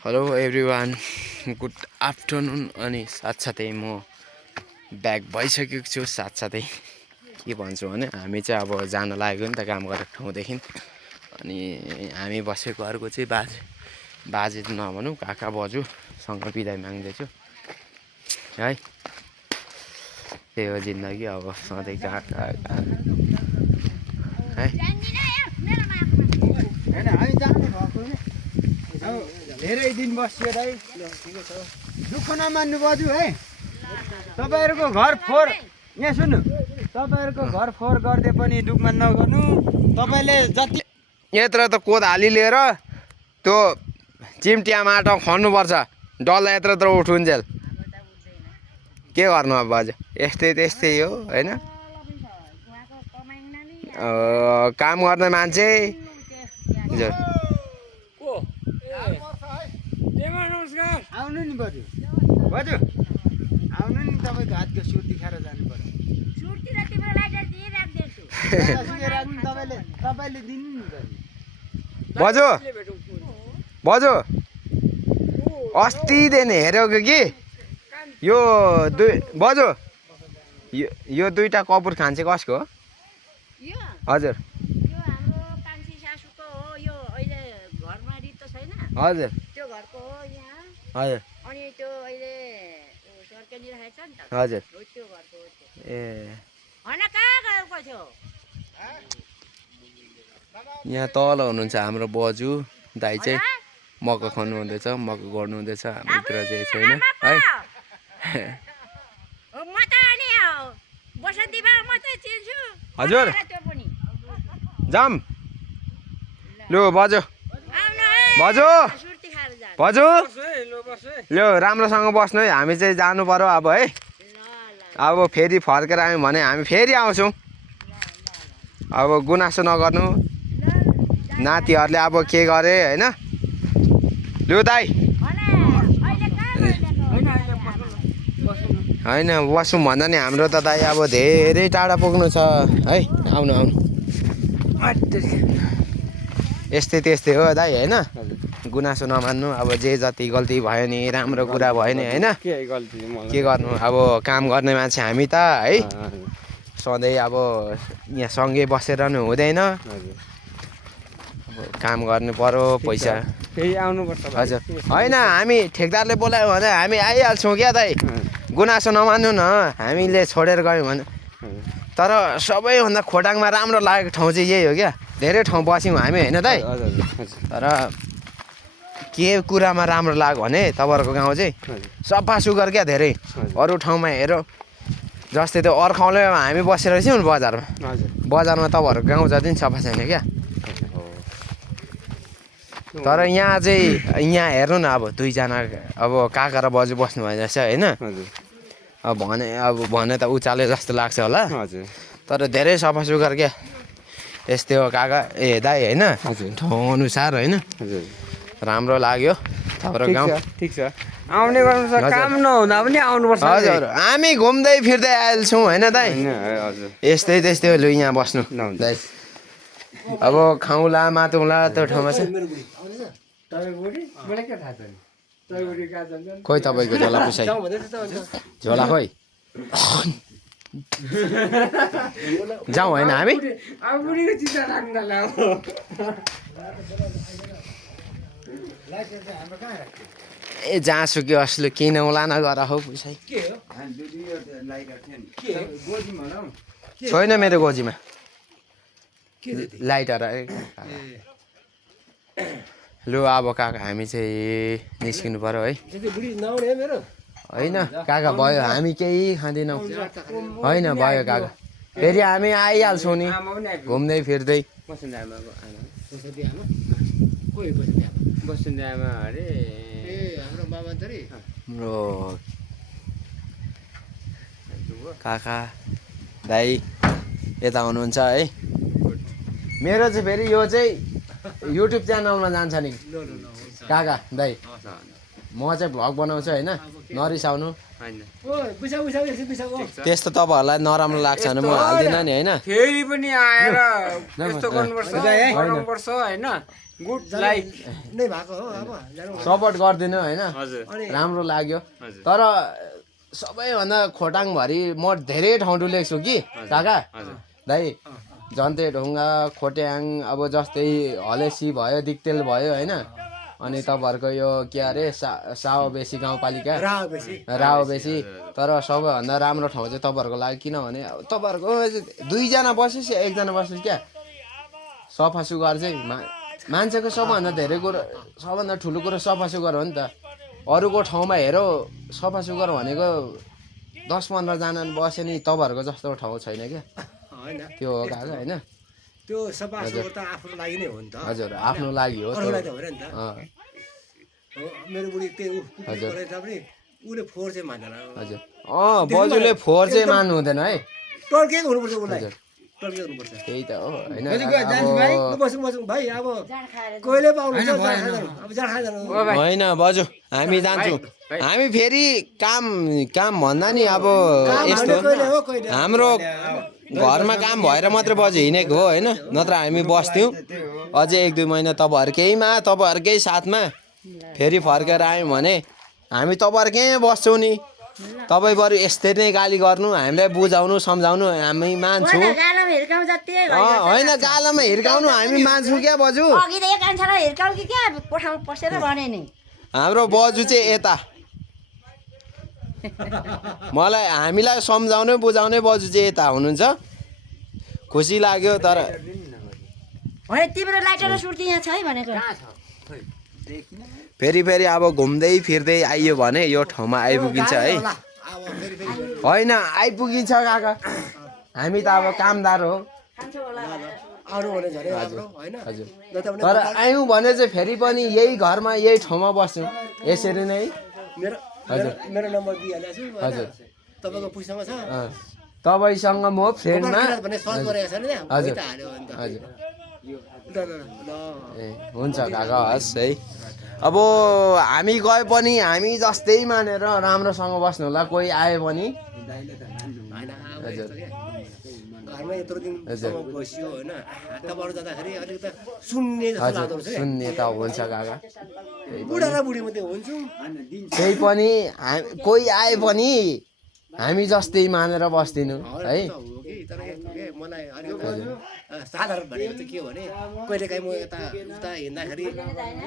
Hello everyone, good afternoon. अनि साथसाथै म ब्याक भइसकेको छु। साथसाथै के भन्छु भने हामी चाहिँ अब जान लागेको नि त काम गरेको ठाउँदेखि। अनि हामी बसेको अर्को चाहिँ बाजे नभनौँ काका बज्यूसँग बिदाई माग्दैछु है। त्यही हो जिन्दगी, अब सधैँ काका है। धेरै दिन बसियो दाइ, दुःख नमान्नु बज्यू है। तपाईँहरूको घर फोहोर, यहाँ सुन्नु, तपाईँहरूको घर फोहोर गर्दै पनि दुःखमा नगर्नु। तपाईँले जति यत्र त कोद हाली लिएर त्यो चिम्टिया माटो खन्नुपर्छ, डल्ला यत्र उठुन्जेल के गर्नु अब बाजे। यस्तै त्यस्तै हो होइन। काम गर्ने मान्छे आउनु नि बज्यू, बज्यू आउनु नि, तपाईँको हातको सुर्ती खाएर जानु पर्यो। तपाईँले दिनु नि बज्यू बज्यू अस्तिदेखि हेरेको कि यो बज्यू यो दुईटा कपुर खान्छ कसको हो? हजुर हजुर हजुर हजुर ए यहाँ तल हुनुहुन्छ हाम्रो बज्यू दाइ चाहिँ मकै खन्नु हुँदैछ, मकै गर्नु हुँदैछ। हाम्रोतिर चाहिँ छैन है। हजुर जाम लु बज्यू बज्यू बज्यू लु राम्रोसँग बस्नु है। हामी चाहिँ जानु पर्यो अब है। अब फेरि फर्केर आयौँ भने हामी फेरि आउँछौँ। अब गुनासो नगर्नु, नातिहरूले अब के गरे होइन। लु दाइ होइन बसौँ भन्दा नि हाम्रो त दाइ अब धेरै टाढा पुग्नु छ है। आउनु आउनु, यस्तै त्यस्तै हो दाइ होइन। गुनासो नमान्नु, अब जे जति गल्ती भयो नि, राम्रो कुरा भयो नि होइन। के गर्नु, अब काम गर्ने मान्छे हामी त है। सधैँ अब यहाँ सँगै बसेर नि हुँदैन, अब काम गर्नु पर्यो, पैसा फेरि आउनुपर्छ। हजुर होइन, हामी ठेकदारले बोलायो भने हामी आइहाल्छौँ क्या दाइ। गुनासो नमान्नु न, हामीले छोडेर गयौँ भने। तर सबैभन्दा खोटाङमा राम्रो लागेको ठाउँ चाहिँ यही हो क्या। धेरै ठाउँ बस्यौँ हामी होइन दाइ, तर के कुरामा राम्रो लाग्यो भने तपाईँहरूको गाउँ चाहिँ सफा सुग्घर क्या। धेरै अरू ठाउँमा हेर जस्तै त्यो अर्खाउँलेमा हामी बसेर छौँ नि बजारमा, बजारमा तपाईँहरूको गाउँ जति पनि सफा छैन क्या। तर यहाँ चाहिँ यहाँ हेर्नु न, अब दुईजना अब काका र बज्यू बस्नु भइरहेछ होइन। अब भने त उचाले जस्तो लाग्छ होला, तर धेरै सफा सुग्घर क्या। यस्तै हो काका ए दाइ होइन। ठाउँ अनुसार होइन राम्रो लाग्यो हाम्रो गाउँ। ठिक छ, आउने गर्नु काम नहुँदा पनि आउनुपर्छ। हजुर हामी घुम्दै फिर्दै आइहाल्छौँ होइन दाइ। यस्तै त्यस्तै हो। लु यहाँ बस्नु दाइ, अब खाउँला मातौँला त्यो ठाउँमा चाहिँ। खोइ तपाईँको झोला पुसाइ, झोला खोइ जाउँ होइन हामी। ए जहाँ सुक्यो असले किन होला नगर हौ पुसाइ छैन मेरो गोजीमा लाइटर। लु अब काका हामी चाहिँ निस्किनु पर्यो है। होइन काका भयो, हामी केही खाँदैनौँ होइन। भयो काका, फेरि हामी आइहाल्छौँ नि घुम्दै फिर्दै। हाम्रो काका दाइ यता हुनुहुन्छ है। मेरो चाहिँ फेरि यो चाहिँ युट्युब च्यानलमा जान्छ नि काका दाइ। म चाहिँ भ्लग बनाउँछु होइन, नरिसाउनु। त्यस्तो तपाईँहरूलाई नराम्रो लाग्छ भने म हाल्दिनँ नि होइन। फेरि पनि आएर यस्तो गर्नुपर्छ होइन। गुड लाइक नै भएको हो अब जानु सपोर्ट गरिदिनु होइन हजुर राम्रो लाग्यो हजुर तर सबैभन्दा खोटाङभरि म धेरै ठाउँ डुलेको छु कि काका हजुर दाइ जन्ते ढुङ्गा खोट्याङ अब जस्तै हलेसी भयो दिक्तेल भयो होइन अनि तपाईँहरूको यो के अरे साओ बेसी गाउँपालिका राह बेसी राव बेसी तर सबैभन्दा राम्रो ठाउँ चाहिँ तपाईँहरूको लागि किनभने अब तपाईँहरूको दुईजना बसेपछि एकजना बसेपछि क्या सफा सुग्घर चाहिँ मान्छेको सबभन्दा धेरै कुरो सबभन्दा ठुलो कुरो सफा सुग्घर हो नि त अरूको ठाउँमा हेरौ सफा सुग्घर भनेको 10-15जना बस्यो नि तपाईँहरूको जस्तो ठाउँ छैन क्या होइन त्यो हो काका होइन त्यो सफा सुग्घर त आफ्नो लागि नै हो नि त हजुर आफ्नो लागि हो अरूलाई त होइन नि त अँ, हो, मेरो बुढी त्यही हजुर। गरेर पनि उसले फोहोर चाहिँ मान्दैन हजुर बजुले फोहोर चाहिँ मान्नु हुँदैन है टर्केको हुनुपर्छ उसलाई हजुर टर्केको हुनुपर्छ त्यही त हो होइन ल बसौँ बसौँ भाइ अब कहिले पाउनु अब जाँड खाँदैन होइन बजु हामी जान्छौँ हामी फेरि काम काम भन्दा नि अब यस्तो कहिले हो कहिले हाम्रो घरमा काम भएर मात्रै बजु हिँडेको हो होइन नत्र हामी बस्थ्यौँ अझै 1-2 महिना तपाईँहरूकै साथमा फेरि फर्केर आयौँ भने हामी तपाईँहरूकै बस्छौँ नि तपाईँ बरु यस्तै नै गाली गर्नु हामीलाई बुझाउनु सम्झाउनु हामी मान्छौँ गालामा हिर्काउँ जति होइन गालामा हिर्काउनु हामी मान्छौँ क्या बजु अघि त एक आन्सालाई हिर्काउँ कि क्या कोठामा पसेर भने नि हाम्रो बजु चाहिँ यता मलाई हामीलाई सम्झाउने बुझाउने बजु चाहिँ यता हुनुहुन्छ खुसी लाग्यो तर होइन तिम्रो लाइटर र सुर्ती यहाँ छ है भनेको फेरि अब घुम्दै फिर्दै आइयो भने यो ठाउँमा आइपुगिन्छ है अब फेरि फेरि होइन आइपुगिन्छ काका हामी त अब कामदार हो खान्छौ होला आउनु भने झन् राम्रो होइन हजुर न त भने तर आयौँ भने चाहिँ फेरि पनि यही घरमा यही ठाउँमा बस्छौँ यसरी नै मेरो हजुर। मेरो नम्बर दिइहालेको छु होइन? हजुर। तपाईँको पुसँग छ अँ, तपाईँसँग म फ्रेन्डमा भने सर्च गरेको छ नि हजुर। त हाल्यो भने त हजुर ल ल ल ए हुन्छ काका हस् है अब हामी गए पनि हामी जस्तै मानेर राम्रोसँग बस्नु होला कोही आयो भने होइन अब हजुर। यस्तो क्या घरमा यत्रो हजुर। दिनसम्म बस्यो होइन हातबाट जाँदाखेरि अलिकति सुन्ने जस्तो हजुर लाग्दो रहेछ सुन्ने त हुन्छ काका बुढा र बुढी मात्रै हुन्छु त्यही पनि कोही आए पनि हामी जस्तै मानेर बस्दिनु है त हो कि तर यस्तो के मलाई अलिक साधारण भनेको चाहिँ के हो भने कहिलेकाहीँ म यता उता हिँड्दाखेरि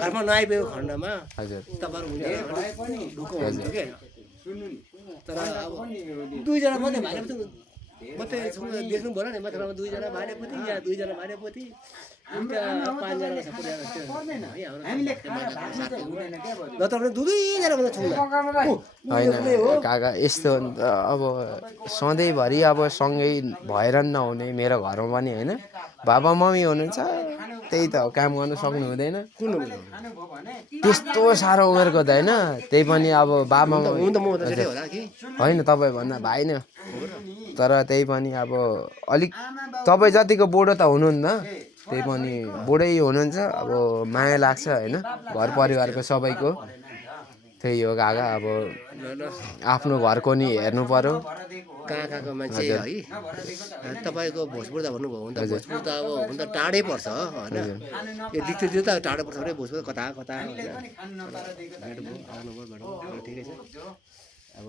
घरमा नआइपुगेको खण्डमा हजुर तपाईँहरू हुन्थ्यो अलिक ढुक्क हुन्थ्यो क्या तर अब दुईजना मात्रै भाइले सँग देख्नु भएन नि माथिबाट दुईजना भाइलेपति यहाँ दुईजना भाइलेपति त्यहाँ 5जना छ पुरा त्यो है हाम्रो नत्र भने दुईजना मात्रै छौँ होइन काका यस्तो हो नि त अब सधैँभरि अब सँगै भएर नि नहुने मेरो घरमा पनि होइन बाबा मम्मी हुनुहुन्छ त्यही त हो काम गर्नु सक्नु हुँदैन त्यस्तो साह्रो उमेरको त होइन त्यही पनि अब बाबा हुन त म त जेठै होला कि होइन तपाईँभन्दा भाइ नै हो तर त्यही पनि अब अलिक तपाईँ जतिको बुढो त हुनुहुन्न त्यही पनि बुढै हुनुहुन्छ अब माया लाग्छ होइन घर परिवारको सबैको त्यही हो काका अब आफ्नो घरको नि हेर्नु पर्यो कहाँ कहाँको मान्छे है तपाईँको भोजपुर त भन्नुभयो भने त भोजपुर त अब हुन त टाढै पर्छ होइन यो दिक्तिर त टाढो पर्छ भने भोजपुर कता कता आउनुभयो ठिकै छ अब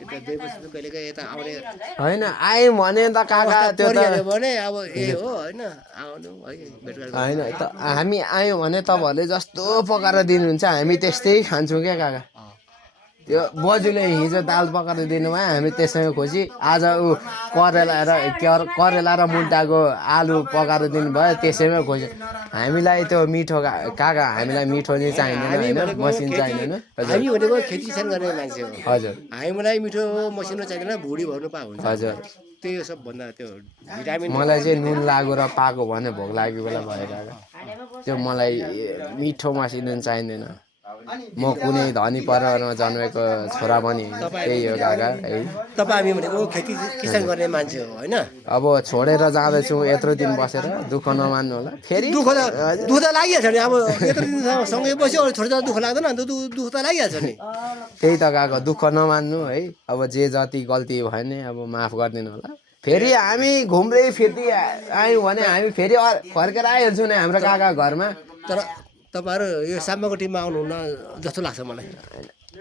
यता 2 वर्ष कहिलेकाहीँ यता आउने होइन आयौँ भने त काका त्यो त परिहाल्यो भने अब ए हो होइन आउनु है भेटघाट गर्नु। होइन त हामी आयौँ भने तपाईँहरूले जस्तो पकाएर दिनुहुन्छ हामी त्यस्तै खान्छौँ क्या काका त्यो बजूले हिजो दाल पकाएर दिनुभयो हामी त्यसैमा खुसी आज ऊ करेला र मुन्टाको आलु पकाएर दिनुभयो त्यसैमा खुसी हामीलाई त्यो मिठो काका हामीलाई मिठो नै चाहिँदैन होइन मसिन चाहिँदैन हजुर हामी भनेको खेती किसान गर्ने मान्छे हो हजुर हामीलाई मिठो मसिनो चाहिँदैन भुडी भर्नु पा हुन्छ हजुर त्यही हो सबभन्दा त्यो भिटामिन मलाई चाहिँ नुन लाग्यो र पाएको भने भोक लागेको बेला भयो काका त्यो मलाई मिठो मसिनो चाहिँदैन म कुनै धनी परिवारमा जन्मेको छोरा पनि होइन त्यही हो काका है तपाईँ हामी भनेको खेती किसान गर्ने मान्छे हो होइन अब छोडेर जाँदैछौँ यत्रो दिन बसेर दुःख नमान्नु होला फेरि दुःख त लागिहाल्छ नि अब यत्रो दिन सँगै बस्यो छोडेर दुःख लाग्दैन दुःख त लागिहाल्छ नि त्यही त काका दुःख नमान्नु है अब जे जति गल्ती भयो भने अब माफ गरिदिनु होला फेरि हामी घुम्दै फिर्दै आयौँ भने हामी फेरि फर्केर आइहाल्छौँ नि हाम्रो काका घरमा तर तपाईँहरू यो साम्बाको टिममा आउनुहुन्न जस्तो लाग्छ मलाई।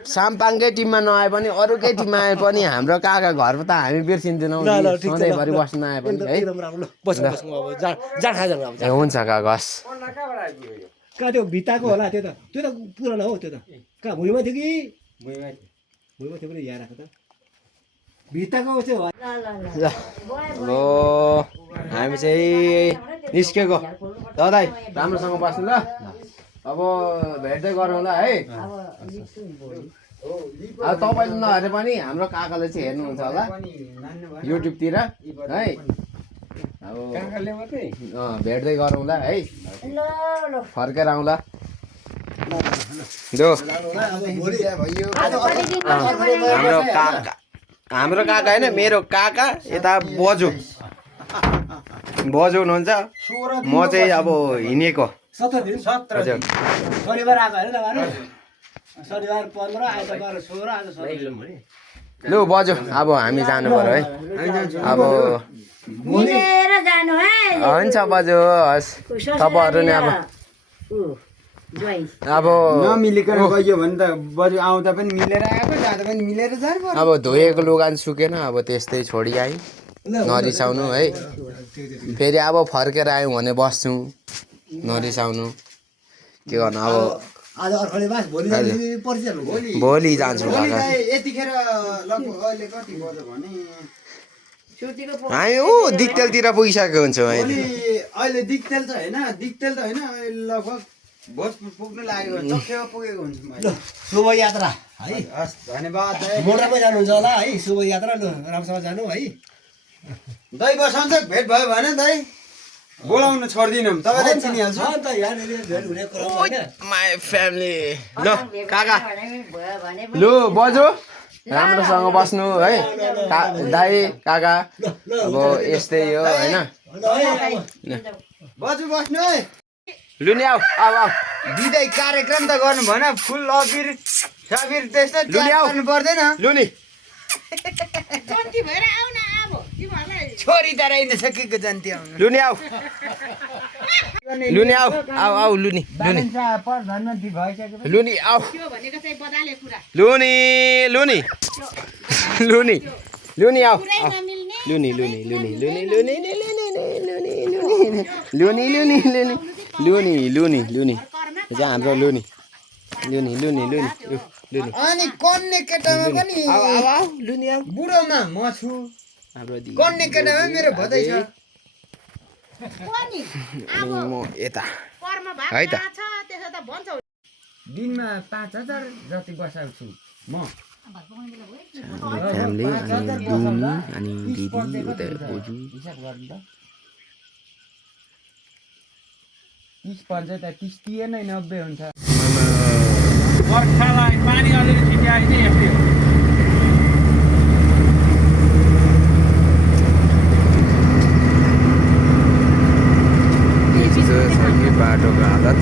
साम्पाङकै टिममा नआए पनि अरूकै टिममा आए पनि हाम्रो काका घर त हामी बिर्सिँदैनौँ ठिक छ, सधैँभरि बस्न आए पनि है। एकदम राम्रो ल बसौँ बसौँ अब जाँड खाएर जाउँ अब ए, हुन्छ काका हस्। कहाँ त्यो भित्ताको होला त्यो त पुरानो हो त्यो त कहाँ भुइँमा थियो कि भुइँमा थियो पनि यहाँ राख त भित्ताको चाहिँ हो। ल अब हामी चाहिँ निस्केको दादा राम्रोसँग बस्नु ल। अब भेट्दै गरौँ ल है। अब तपाईँले नहेरे पनि हाम्रो काकाले चाहिँ हेर्नुहुन्छ होला युट्युबतिर है। अब भेट्दै गरौँ ल है। फर्केर आउँला जो हाम्रो काका होइन मेरो काका यता बजु हुनुहुन्छ। म चाहिँ अब हिँडेको 17 दिन हजुर। शनिबार आएको होइन तपाईँहरू शनिबार 15 आइतबार 16 आज 17 लु बजु अब हामी जानु पर्यो है। अब मिलेर जानु है हुन्छ बजु हस्। तपाईँहरू नि अब नमिलिकन गयो भने त बरु आउँदा पनि मिलेर आएको जाँदा पनि मिलेर जानु पर्यो। अब धोएको लुगा सुकेन अब त्यस्तै छोडी आएँ। नरिसाउनु है। फेरि अब फर्केर आयौँ भने बस्छौँ नरिसाउनु के गर्नु अब आज अर्कोले बास भोलि पर्छ भोलि जान्छौँ भोलि काका। चाहिँ यतिखेर लगभग अहिले कति बज्यो भने हामी दिक्तेलतिर पुगिसकेको हुन्छौँ भोलि अहिले। अहिले दिक्तेल त होइन अहिले लगभग भोजपुर पुग्नु लाग्यो चक्केमा पुगेको हुन्छु मैले। शुभ यात्रा है हस् धन्यवाद मोटरमै जानुहुन्छ होला है शुभ यात्रा लु राम्रोसँग जानु है। दाइ बसन्त भेट भयो भने दाइ बोलाउनु छोड्दिनौँ तपाईँलाई चिनिहाल्छु। अन्त यहाँनिर भेट हुने कुरा होइन माई फ्यामिली ल काका लु बजु राम्रोसँग बस्नु है। दाई काका अब यस्तै हो होइन। बजु बस्नु है। लु नि आऊ आऊ आऊ दिँदै कार्यक्रम त गर्नु भएन फुल अबिर सबिर त्यस्तो लु नि आऊ। गर्नु पर्दैन। लु नि छोरी त रहेन सकेको जन्ती आउनु। लु नि आऊ लु नि आऊ आऊ आऊ लु नि प्रधानमन्त्री भइसकेको लु नि आऊ लु नि लु नि लु नि लु नि आऊ लु नि लु नि लु नि लु नि लु नि लु नि लु नि लु नि लु नि लु नि चाहिँ हाम्रो लु नि लु नि लु नि लु नि लु नि अनि कन्ने केटामा पनि आऊ आऊ आऊ लु नि आऊ बुढोमा म छु हाम्रो दि कन्ने केटामा मेरो भदै छ। अनि म यता है त दिनमा 5000 जति बसाएको छु म। फ्यामिली अनि बुनी अनि दिदी उता बोजू हिसाब गर्नु त 30 पर्छ त 30 थिएन 90 हुन्छ। बर्खालाई पानी अलिअलि छिट्याए चाहिँ यस्तै हो। यस्तो छ कि बाटोको हालत